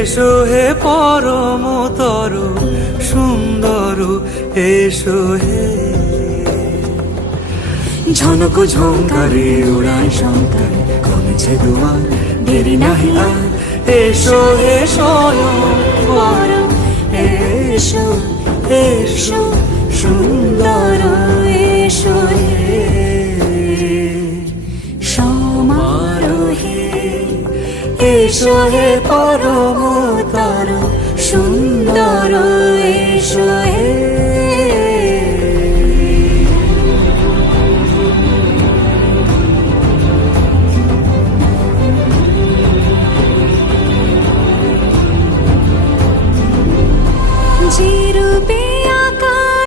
এসো হে পরম তরু সুন্দর, এসো হে। ঝনক ঝঙ্কারে উড়ায় শঙ্কার, কমেছে দুয়ার, দেরি নাহি আর। এসো হে স্বয়ং বরং, এসো এসো সুন্দর, এসো হে সমারোহে। এসো হে